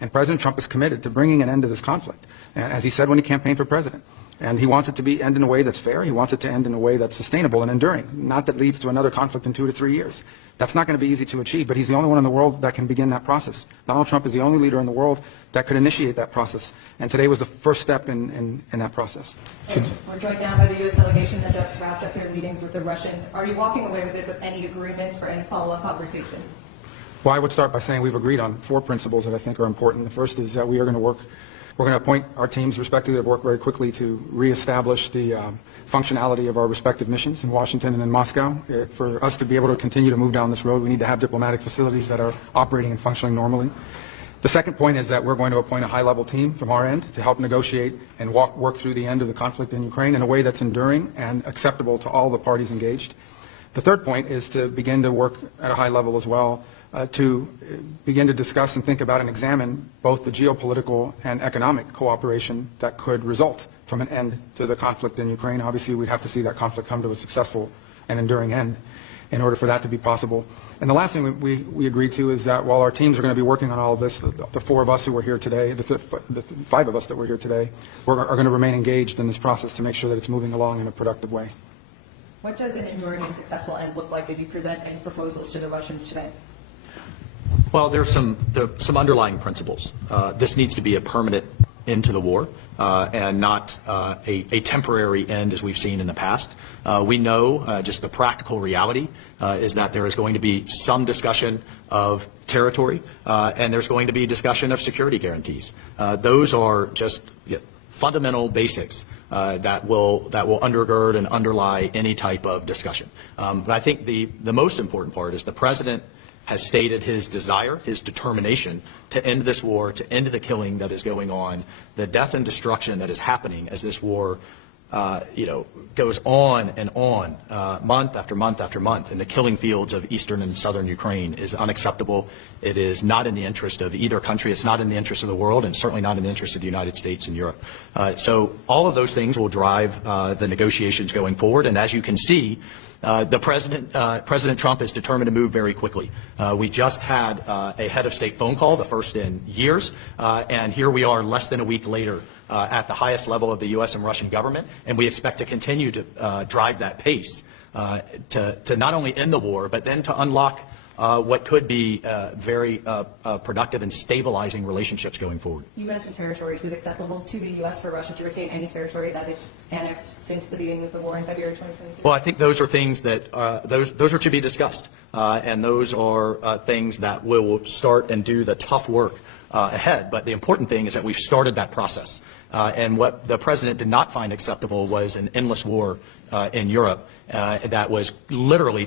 And President Trump is committed to bringing an end to this conflict, as he said when he campaigned for president. And he wants it to be end in a way that's fair. He wants it to end in a way that's sustainable and enduring, not that leads to another conflict in 2 to 3 years. That's not going to be easy to achieve, but he's the only one in the world that can begin that process. Donald Trump is the only leader in the world that could initiate that process. And today was the first step in that process. We're joined now by the U.S. delegation that just wrapped up their meetings with the Russians. Are you walking away with this with any agreements for any follow-up conversations? Well, I would start by saying we've agreed on 4 principles that I think are important. The first is that we're going to appoint our teams respectively to work very quickly to reestablish the functionality of our respective missions in Washington and in Moscow. For us to be able to continue to move down this road, we need to have diplomatic facilities that are operating and functioning normally. The second point is that we're going to appoint a high-level team from our end to help negotiate and work through the end of the conflict in Ukraine in a way that's enduring and acceptable to all the parties engaged. The third point is to begin to work at a high level as well to begin to discuss and think about and examine both the geopolitical and economic cooperation that could result from an end to the conflict in Ukraine. Obviously, we'd have to see that conflict come to a successful and enduring end in order for that to be possible. And the last thing we agreed to is that while our teams are going to be working on all of this, the 4 of us who are here today, the 5 of us that were here today, are going to remain engaged in this process to make sure that it's moving along in a productive way. What does an enduring and successful end look like? Did you present any proposals to the Russians today? Well, there are some underlying principles. This needs to be a permanent end to the war and not a temporary end as we've seen in the past. We know just the practical reality is that there is going to be some discussion of territory and there's going to be discussion of security guarantees. Those are just fundamental basics that will undergird and underlie any type of discussion. But I think the most important part is the president has stated his desire, his determination to end this war, to end the killing that is going on, the death and destruction that is happening as this war, goes on and on, month after month after month, in the killing fields of eastern and southern Ukraine is unacceptable. It is not in the interest of either country. It's not in the interest of the world, and certainly not in the interest of the United States and Europe. So all of those things will drive the negotiations going forward. And as you can see, President Trump is determined to move very quickly. We just had a head of state phone call, the first in years, and here we are less than a week later at the highest level of the U.S. and Russian government, and we expect to continue to drive that pace to not only end the war, but then to unlock what could be very productive and stabilizing relationships going forward. You mentioned territory. Is it acceptable to the U.S. for Russia to retain any territory that it's annexed since the beginning of the war in February 2022? Well, I think those are things that those are to be discussed, and those are things that will start and do the tough work ahead. But the important thing is that we've started that process. And what the president did not find acceptable was an endless war in Europe that was literally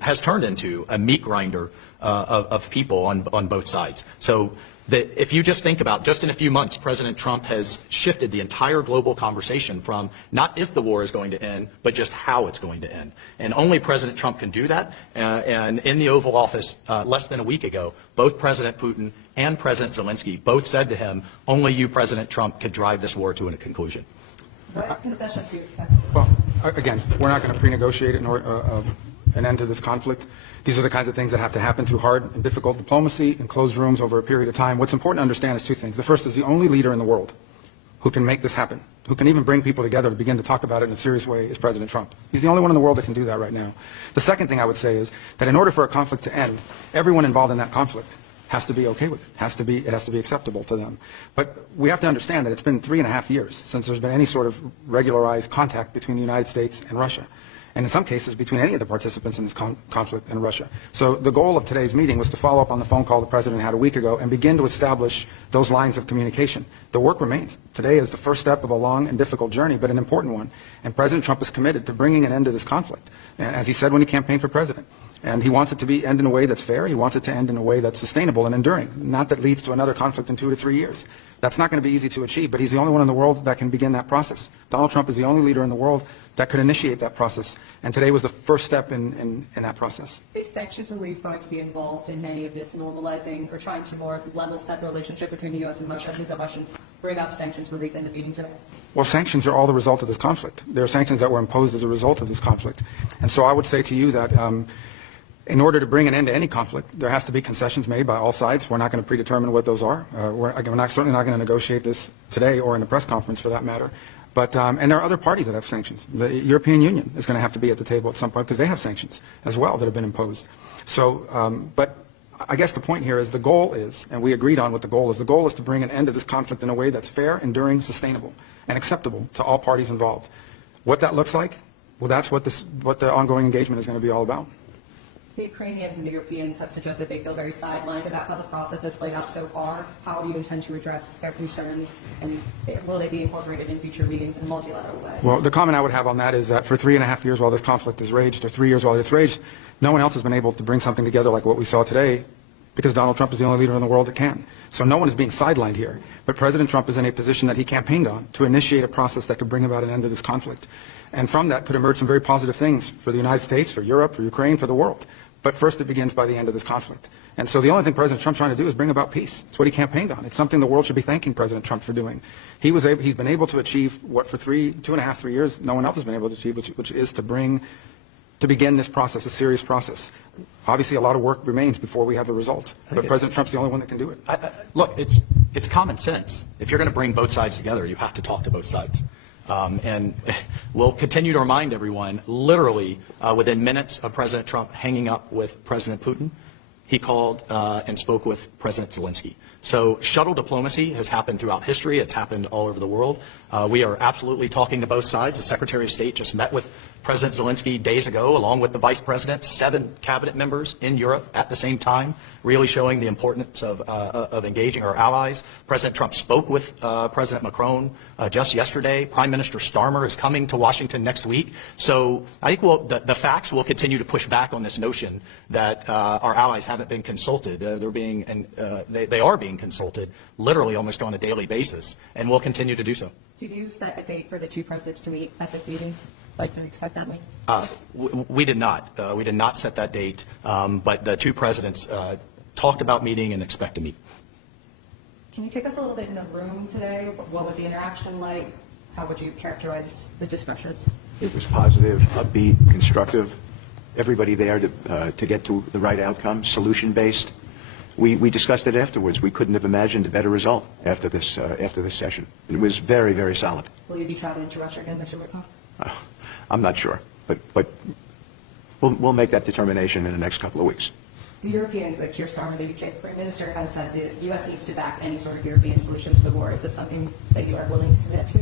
has turned into a meat grinder of people on both sides. So if you just think about, just in a few months, President Trump has shifted the entire global conversation from not if the war is going to end, but just how it's going to end. And only President Trump can do that. And in the Oval Office less than a week ago, both President Putin and President Zelensky both said to him, only you, President Trump, could drive this war to a conclusion. What concessions do you expect? Well, again, we're not going to pre-negotiate an end to this conflict. These are the kinds of things that have to happen through hard and difficult diplomacy in closed rooms over a period of time. What's important to understand is 2 things. The first is the only leader in the world who can make this happen, who can even bring people together to begin to talk about it in a serious way, is President Trump. He's the only one in the world that can do that right now. The second thing I would say is that in order for a conflict to end, everyone involved in that conflict has to be okay with it. It has to be acceptable to them. But we have to understand that it's been 3.5 years since there's been any sort of regularized contact between the United States and Russia, and in some cases between any of the participants in this conflict and Russia. So the goal of today's meeting was to follow up on the phone call the president had a week ago and begin to establish those lines of communication. The work remains. Today is the first step of a long and difficult journey, but an important one. And President Trump is committed to bringing an end to this conflict, as he said when he campaigned for president. And he wants it to end in a way that's fair. He wants it to end in a way that's sustainable and enduring, not that leads to another conflict in 2 to 3 years. That's not going to be easy to achieve, but he's the only one in the world that can begin that process. Donald Trump is the only leader in the world that could initiate that process, and today was the first step in that process. These sanctions are going to be involved in any of this normalizing or trying to more level set the relationship between the U.S. and Russia. Did the Russians bring up sanctions relief in the meeting today? Well, sanctions are all the result of this conflict. There are sanctions that were imposed as a result of this conflict. And so I would say to you that In order to bring an end to any conflict, there has to be concessions made by all sides. We're not going to predetermine what those are. Certainly not going to negotiate this today or in a press conference for that matter. But, and there are other parties that have sanctions. The European Union is going to have to be at the table at some point because they have sanctions as well that have been imposed. So, but I guess the point here is the goal is, and we agreed on what the goal is to bring an end to this conflict in a way that's fair, enduring, sustainable, and acceptable to all parties involved. What that looks like, well, that's what the ongoing engagement is going to be all about. The Ukrainians and the Europeans have suggested they feel very sidelined about how the process has played out so far. How do you intend to address their concerns, and will they be incorporated in future meetings in a multilateral way? Well, the comment I would have on that is that for 3.5 years while this conflict has raged, or 3 years while it's raged, no one else has been able to bring something together like what we saw today, because Donald Trump is the only leader in the world that can. So no one is being sidelined here. But President Trump is in a position that he campaigned on to initiate a process that could bring about an end to this conflict. And from that could emerge some very positive things for the United States, for Europe, for Ukraine, for the world. But first it begins by the end of this conflict. And so the only thing President Trump's trying to do is bring about peace. It's what he campaigned on. It's something the world should be thanking President Trump for doing. He's been able to achieve what for 2.5, 3 years no one else has been able to achieve, which is to begin this process, a serious process. Obviously, a lot of work remains before we have the result. But President Trump's the only one that can do it. Look, it's common sense. If you're going to bring both sides together, you have to talk to both sides. And we'll continue to remind everyone, literally within minutes of President Trump hanging up with President Putin, he called and spoke with President Zelensky. So shuttle diplomacy has happened throughout history. It's happened all over the world. We are absolutely talking to both sides. The Secretary of State just met with President Zelensky days ago, along with the Vice President, 7 cabinet members in Europe at the same time, really showing the importance of engaging our allies. President Trump spoke with President Macron just yesterday. Prime Minister Starmer is coming to Washington next week. So I think the facts will continue to push back on this notion that our allies haven't been consulted. They are being consulted literally almost on a daily basis, and we'll continue to do so. Did you set a date for the two presidents to meet at this meeting? Like to expect that way? We did not. We did not set that date, but the two presidents talked about meeting and expect to meet. Can you take us a little bit in the room today? What was the interaction like? How would you characterize the discussions? It was positive, upbeat, constructive. Everybody there to get to the right outcome, solution-based. We discussed it afterwards. We couldn't have imagined a better result after this session. It was very, very solid. Will you be traveling to Russia again, Mr. Witkoff? I'm not sure, but we'll make that determination in the next couple of weeks. The Europeans, like Keir Starmer, the UK Prime Minister, has said the U.S. needs to back any sort of European solution to the war. Is this something that you are willing to commit to?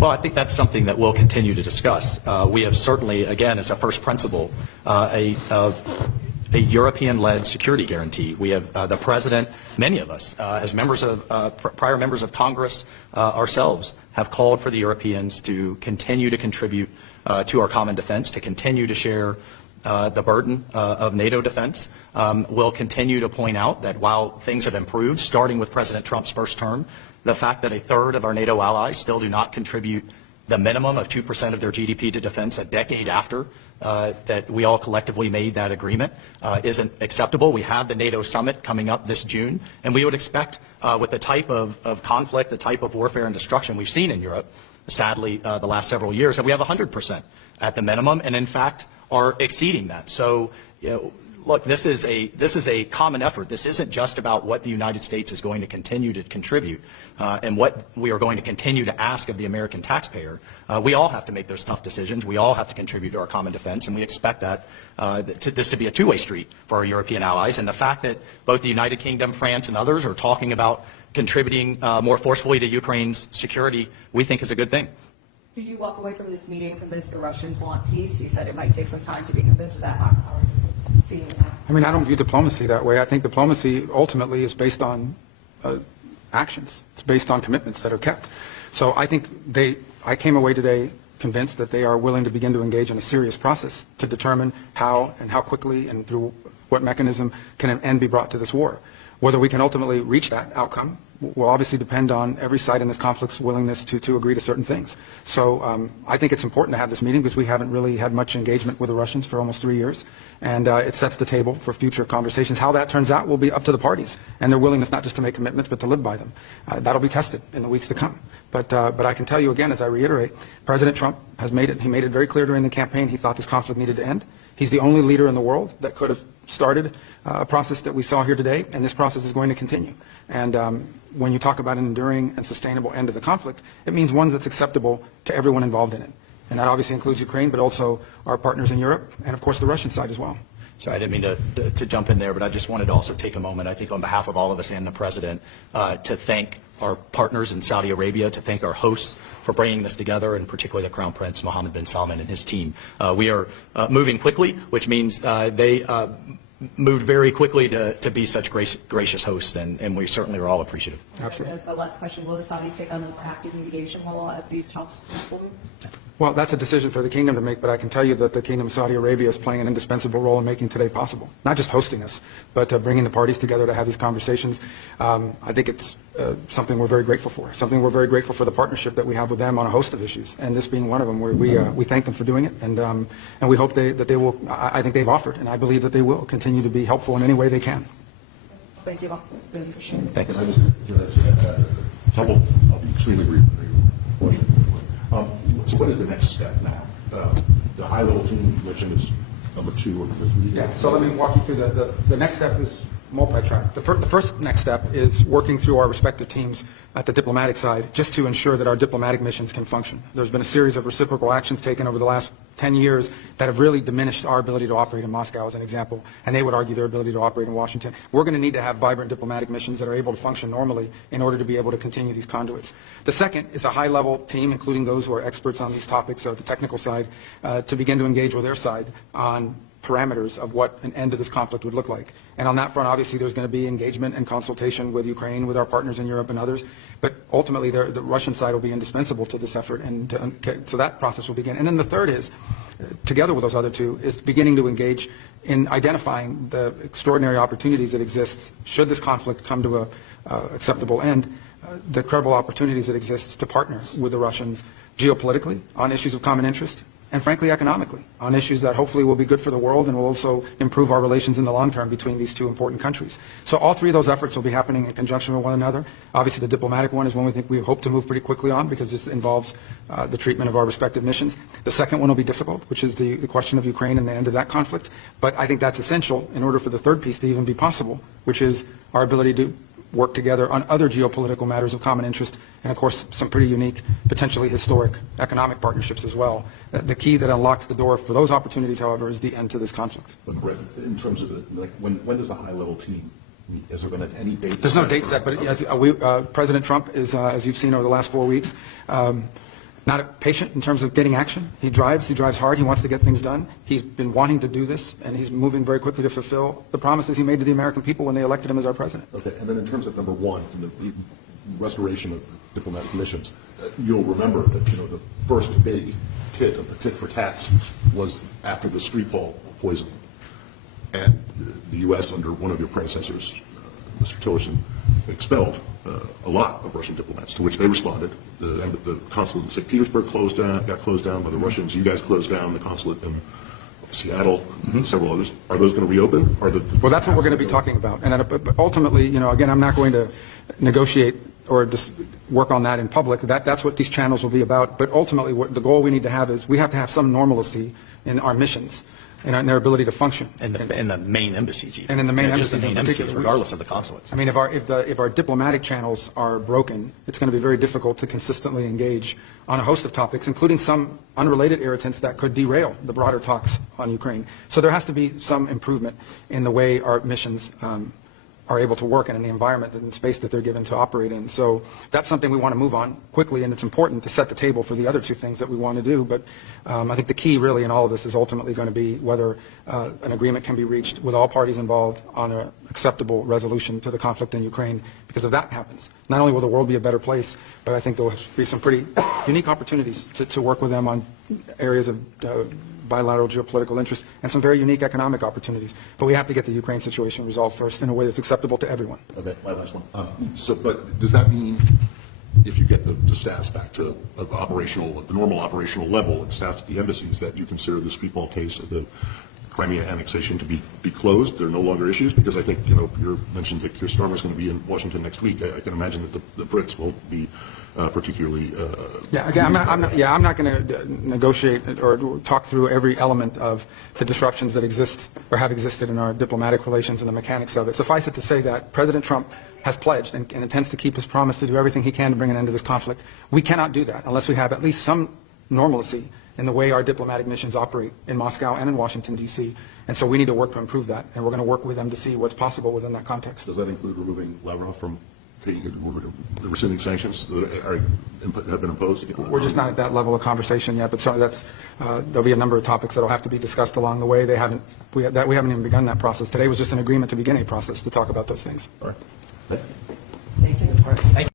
Well, I think that's something that we'll continue to discuss. We have certainly, again, as a first principle, a European-led security guarantee. We have the President, many of us, as members of prior members of Congress ourselves, have called for the Europeans to continue to contribute to our common defense, to continue to share the burden of NATO defense. We'll continue to point out that while things have improved, starting with President Trump's first term, the fact that a third of our NATO allies still do not contribute the minimum of 2% of their GDP to defense a decade after that we all collectively made that agreement isn't acceptable. We have the NATO summit coming up this June, and we would expect with the type of conflict, the type of warfare and destruction we've seen in Europe, sadly, the last several years, that we have 100% at the minimum, and in fact are exceeding that. So, look, this is a common effort. This isn't just about what the United States is going to continue to contribute and what we are going to continue to ask of the American taxpayer. We all have to make those tough decisions. We all have to contribute to our common defense, and we expect that this to be a two-way street for our European allies. And the fact that both the United Kingdom, France, and others are talking about contributing more forcefully to Ukraine's security, we think is a good thing. Did you walk away from this meeting convinced the Russians want peace? You said it might take some time to be convinced of that. How are you seeing that? I mean, I don't view diplomacy that way. I think diplomacy ultimately is based on actions. It's based on commitments that are kept. So I think I came away today convinced that they are willing to begin to engage in a serious process to determine how and how quickly and through what mechanism can an end be brought to this war. Whether we can ultimately reach that outcome will obviously depend on every side in this conflict's willingness to agree to certain things. So I think it's important to have this meeting because we haven't really had much engagement with the Russians for almost 3 years. And it sets the table for future conversations. How that turns out will be up to the parties and their willingness not just to make commitments but to live by them. That'll be tested in the weeks to come. But I can tell you again, as I reiterate, President Trump has made it very clear during the campaign he thought this conflict needed to end. He's the only leader in the world that could have started a process that we saw here today, and this process is going to continue. And when you talk about an enduring and sustainable end to the conflict, it means one that's acceptable to everyone involved in it. And that obviously includes Ukraine, but also our partners in Europe, and of course the Russian side as well. So I didn't mean to jump in there, but I just wanted to also take a moment, I think on behalf of all of us and the President, to thank our partners in Saudi Arabia, to thank our hosts for bringing this together, and particularly the Crown Prince Mohammed bin Salman and his team. We are moving quickly, which means they moved very quickly to be such gracious hosts, and we certainly are all appreciative. Absolutely. As the last question, will the Saudis take on a more active mediation role as these talks move forward? Well, that's a decision for the kingdom to make, but I can tell you that the Kingdom of Saudi Arabia is playing an indispensable role in making today possible. Not just hosting us, but bringing the parties together to have these conversations. I think it's something we're very grateful for, something we're very grateful for the partnership that we have with them on a host of issues, and this being one of them, where we thank them for doing it, and we hope that they will, I think they've offered, and I believe that they will continue to be helpful in any way they can. Thank you all. Really appreciate it. Thanks. Can I just I'll be extremely brief. So what is the next step now? The high-level team you mentioned is number 2 or number 3. Yeah, so let me walk you through the next step is multi-track. The first next step is working through our respective teams at the diplomatic side just to ensure that our diplomatic missions can function. There's been a series of reciprocal actions taken over the last 10 years that have really diminished our ability to operate in Moscow, as an example, and they would argue their ability to operate in Washington. We're going to need to have vibrant diplomatic missions that are able to function normally in order to be able to continue these conduits. The second is a high-level team, including those who are experts on these topics, so the technical side, to begin to engage with their side on parameters of what an end to this conflict would look like. And on that front, obviously, there's going to be engagement and consultation with Ukraine, with our partners in Europe and others. But ultimately, the Russian side will be indispensable to this effort, and so that process will begin. And then the third is, together with those other two, is beginning to engage in identifying the extraordinary opportunities that exist should this conflict come to a acceptable end, the credible opportunities that exist to partner with the Russians geopolitically on issues of common interest, and frankly economically, on issues that hopefully will be good for the world and will also improve our relations in the long term between these two important countries. So all three of those efforts will be happening in conjunction with one another. Obviously the diplomatic one is one we hope to move pretty quickly on, because this involves the treatment of our respective missions. The second one will be difficult, which is the question of Ukraine and the end of that conflict. But I think that's essential in order for the third piece to even be possible, which is our ability to work together on other geopolitical matters of common interest, and of course some pretty unique, potentially historic economic partnerships as well. The key that unlocks the door for those opportunities, however, is the end to this conflict. But Brett, in terms of when does the high-level team meet? Is there been any date? There's no date set, but as President Trump is, as you've seen over the last 4 weeks, not patient in terms of getting action. He drives hard, he wants to get things done. He's been wanting to do this, and he's moving very quickly to fulfill the promises he made to the American people when they elected him as our president. Okay, and then in terms of number 1, in the restoration of diplomatic missions, you'll remember that the first big hit of the tit for tat was after the Skripal poisoning, and the U.S. under one of your predecessors, Mr. Tillerson, expelled a lot of Russian diplomats, to which they responded. The consulate in St. Petersburg got closed down by the Russians. You guys closed down the consulate in Seattle, and several others. Are those going to reopen? Well, that's what we're going to be talking about. And but ultimately, again, I'm not going to negotiate or just work on that in public. That's what these channels will be about. But ultimately, the goal we need to have is we have to have some normalcy in our missions and in their ability to function. And the main embassies, even. And in the main embassies, just the main embassies, regardless of the consulates. I mean, if our diplomatic channels are broken, it's going to be very difficult to consistently engage on a host of topics, including some unrelated irritants that could derail the broader talks on Ukraine. So there has to be some improvement in the way our missions are able to work and in the environment and space that they're given to operate in. So that's something we want to move on quickly, and it's important to set the table for the other two things that we want to do. But I think the key really in all of this is ultimately going to be whether an agreement can be reached with all parties involved on an acceptable resolution to the conflict in Ukraine. Because if that happens, not only will the world be a better place, but I think there will be some pretty unique opportunities to work with them on areas of bilateral geopolitical interests and some very unique economic opportunities. But we have to get the Ukraine situation resolved first in a way that's acceptable to everyone. Okay, my last one. But does that mean if you get the staffs back to the normal operational level and staffs at the embassies, that you consider the Skripal case, the Crimea annexation to be closed. There are no longer issues, because I think, you mentioned that Keir Starmer is going to be in Washington next week. I can imagine that the Brits won't be particularly. Yeah, again, I'm not going to negotiate or talk through every element of the disruptions that exist or have existed in our diplomatic relations and the mechanics of it. Suffice it to say that President Trump has pledged and intends to keep his promise to do everything he can to bring an end to this conflict. We cannot do that unless we have at least some normalcy in the way our diplomatic missions operate in Moscow and in Washington, D.C. And so we need to work to improve that, and we're going to work with them to see what's possible within that context. Does that include removing Lavrov from rescinding sanctions that have been imposed? We're just not at that level of conversation yet, but certainly there'll be a number of topics that will have to be discussed along the way. We haven't even begun that process. Today was just an agreement to begin a process to talk about those things. All right. Thank you. Thank you.